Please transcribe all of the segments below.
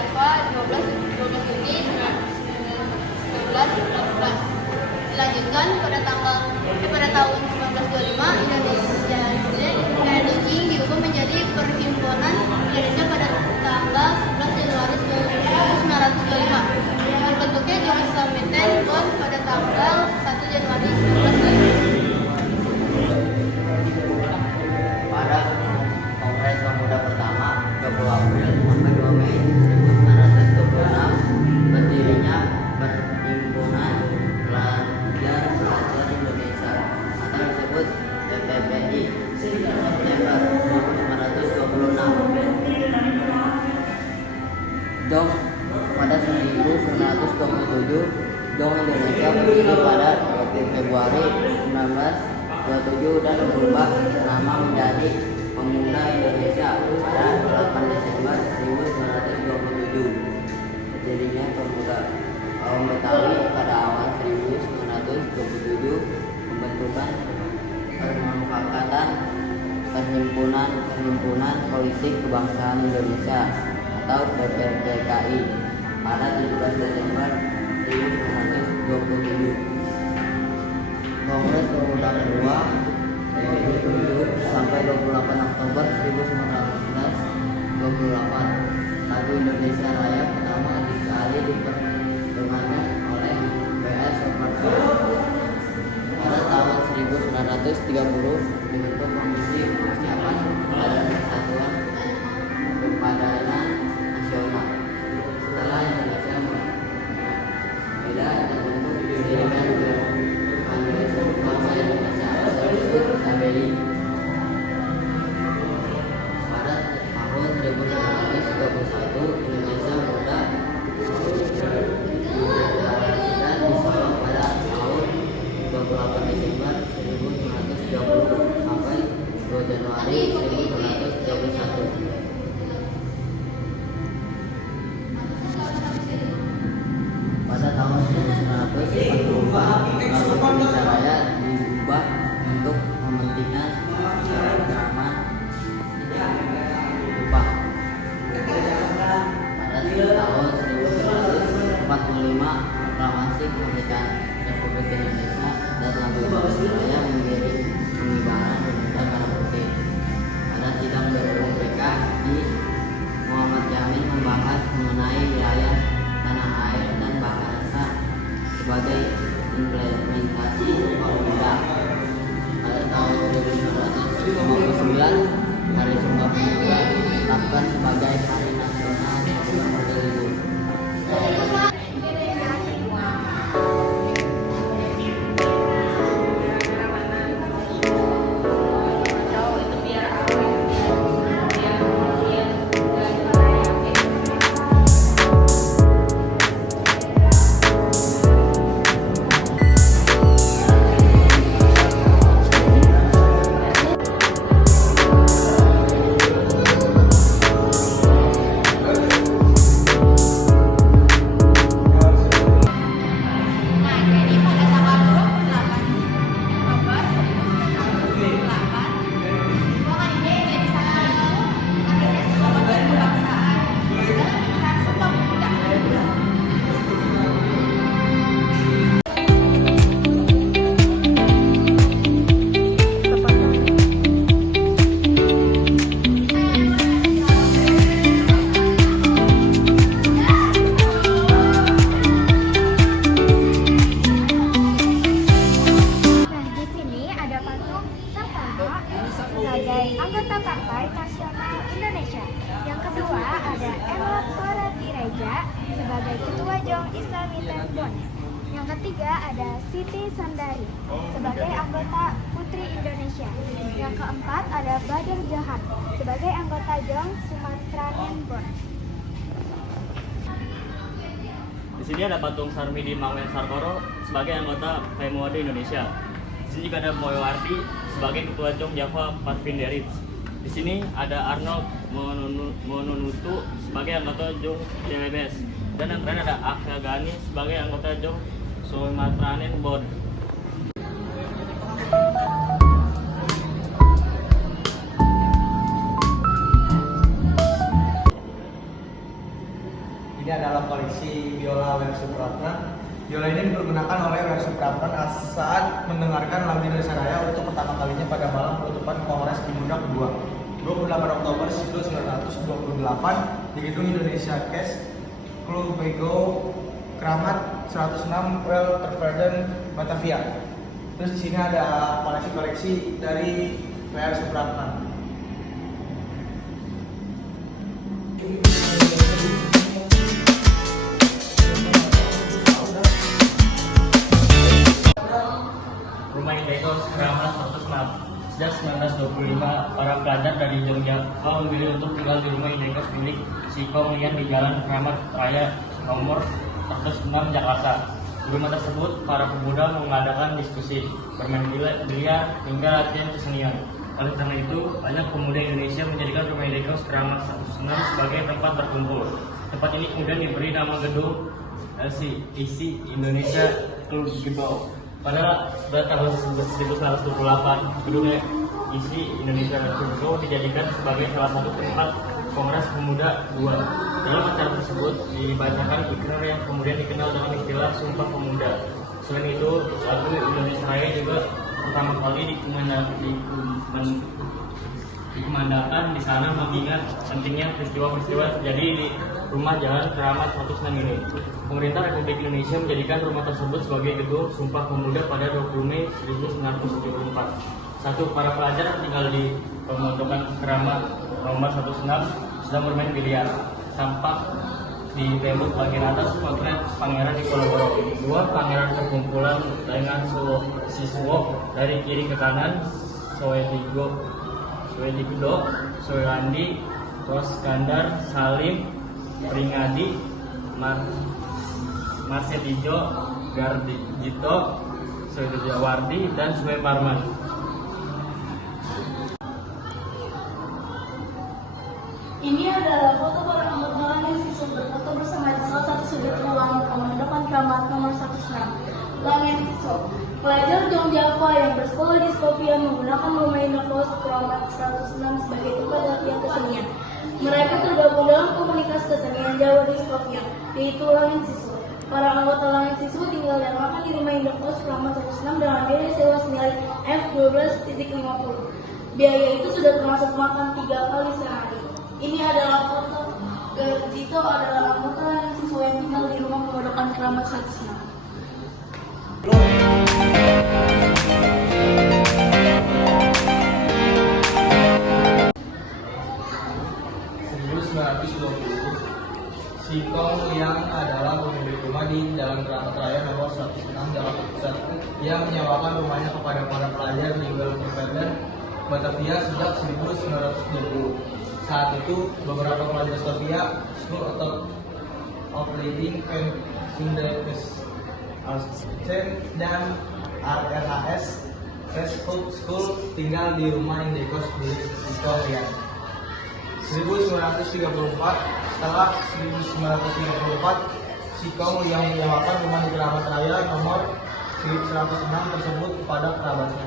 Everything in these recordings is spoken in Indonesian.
Java 12 Juni 1914. Dilanjutkan pada tahun 1925 Indonesia RI diubah menjadi Perhimpunan Indonesia pada tanggal 11 Januari 1925. Terbentuknya Jong Islamiten Bond pada tanggal 1 Januari 1925. Pada Kongres Pemuda pertama 20 April sampai 2 Mei 1926 berdirinya Perhimpunan Pelajar Pelajar Indonesia atau disebut PPPI September 1926. Jong pada 1927 Jong Indonesia berdiri pada 20 Februari 1927 dan berubah nama menjadi Pemuda Indonesia pada 8 Desember 1927. Berdirinya Pemuda kaum Betawi pada awal 1927, pembentukan Permufakatan Perhimpunan Politik Kebangsaan Indonesia atau PPPKI pada 17 Desember 1927. Kongres Pemuda kedua 27 sampai 28 Oktober 1928. Lagu Indonesia Raya pertama kali diperdengarkan oleh PS Soekarno. Pada tahun 1930 dibentuk Komisi Persiapan Badan Persatuan Pemadanan Nasional. Setelah Indonesia beda terbentuk Jaringan Kongres Bangsa Indonesia atau disebut KBI. Pada tahun 1931 Indonesia Muda dan disolong pada tahun 28 Desember 1930 sampai 2 Januari 1931. Pada tahun 1944 Lagu Indonesia Raya diubah untuk kepentingan keagamaan Jepang. Pada tahun 1945 proklamasi kemerdekaan Republik Indonesia dan Lagu Indonesia Raya menjadi pengibaran bendera merah putih. Pada sidang BPUPK di Muhammad Yamin membahas mengenai wilayah tanah air dan bahasa sebagai implementasi Undang-Undang. Pada tahun 1959 Hari Sumpah Pemuda ditetapkan sebagai Hari Nasional Pemuda Libur. Sebagai anggota Partai Nasional Indonesia. Yang kedua ada Ella Paratireja sebagai Ketua Jong Islamiten Bond. Yang ketiga ada Siti Sandari sebagai anggota Putri Indonesia. Yang keempat ada Badr Johan sebagai anggota Jong Sumatranen Bond. Di sini ada patung Sarmidi Mawen Sarkoro sebagai anggota PMUD Indonesia. Di sini juga ada Moyowardi sebagai ketua Jong Java Parvinderit. Di sini ada Arnold Mononutu sebagai anggota Jong JWBS. Dan yang terakhir ada Aksa Gani sebagai anggota Jong Sumatranen Bond. Ini adalah koleksi biola W.R. Supratman. Biola ini dipergunakan oleh W.R. Supratman saat mendengarkan lagu Indonesia Raya untuk pertama kalinya pada malam penutupan Kongres Pemuda kedua 28 Oktober 1928 di Gedung Indonesia Cash, Club Bego, Kramat 106 Well Terverden, Batavia. Terus di sini ada koleksi-koleksi dari W.R. Supratman. Rumah Indekos Kramat 106. Sejak 1925, para pelajar dari Yogyakarta memilih untuk tinggal di rumah Indekos milik Sikong Lian di Jalan Kramat Raya nomor 106 Jakarta. Di rumah tersebut, para pemuda mengadakan diskusi, bermain biliar, hingga latihan kesenian. Oleh karena itu, banyak pemuda Indonesia menjadikan rumah Indekos Kramat 106 sebagai tempat berkumpul. Tempat ini kemudian diberi nama gedung LCIC Indonesia Club Bego. Pada tahun 1928, gedung isi Indonesia Club dijadikan sebagai salah satu tempat Kongres Pemuda II. Dalam acara tersebut dibacakan ikrar yang kemudian dikenal dengan istilah Sumpah Pemuda. Selain itu, lagu Indonesia Raya juga pertama kali dikumandangkan di sana, mengingat pentingnya peristiwa-peristiwa terjadi di rumah Jalan Kramat 106 ini. Pemerintah Republik Indonesia menjadikan rumah tersebut sebagai gedung Sumpah Pemuda pada 20 Mei 1974. Para pelajar yang tinggal di pemondokan Kramat nomor 16 sedang bermain biliar. Tampak di tembok bagian atas potret Pangeran Diponegoro. Dua pangeran berkumpulan dengan siswo dari kiri ke kanan, Soedigdo, Soewandi, Skandar, Salim, Pringadi, Marsetijo, Gardito, Sudarjawardi, dan Sueparman. Ini adalah foto para anggota yang siswa berfoto bersama di salah satu sudut ruang pemondokan Kramat nomor 106. Langen siswa. Pelajar Jong Java yang bersekolah di Skopje menggunakan rumah Indekos Kramat 106 sebagai tempat latihan kesenian. Mereka tergabung dalam komunitas kesenian Jawa di Skopje, yaitu Langen siswa. Para anggota Langen siswa tinggal dan makan di rumah Indekos Kramat 106 dengan biaya sewa senilai F12.50. Biaya itu sudah termasuk makan 3 kali sehari. Ini adalah foto Gardito, adalah anggota Langen siswa yang tinggal di rumah pemondokan Kramat 106. 1920, Sikong yang adalah pemilik rumah di Jalan Kramat Raya nomor 106 Jakarta Pusat yang menyewakan rumahnya kepada para pelajar di Belverden, Batavia sejak 1920. Saat itu, beberapa pelajar Batavia School of Leading and Sundekes dan RRHS School tinggal di rumah Indekos milik Sikong Lian. 1934, setelah 1934, Sikong yang menyewakan rumah di Kramat Raya nomor 106 tersebut kepada kerabatnya.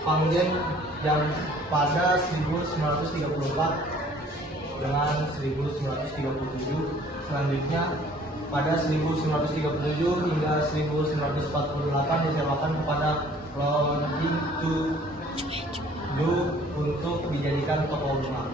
Kemudian dan pada 1934 dengan 1937, selanjutnya pada 1937 hingga 1948 disewakan kepada Loading to Do untuk dijadikan toko rumah.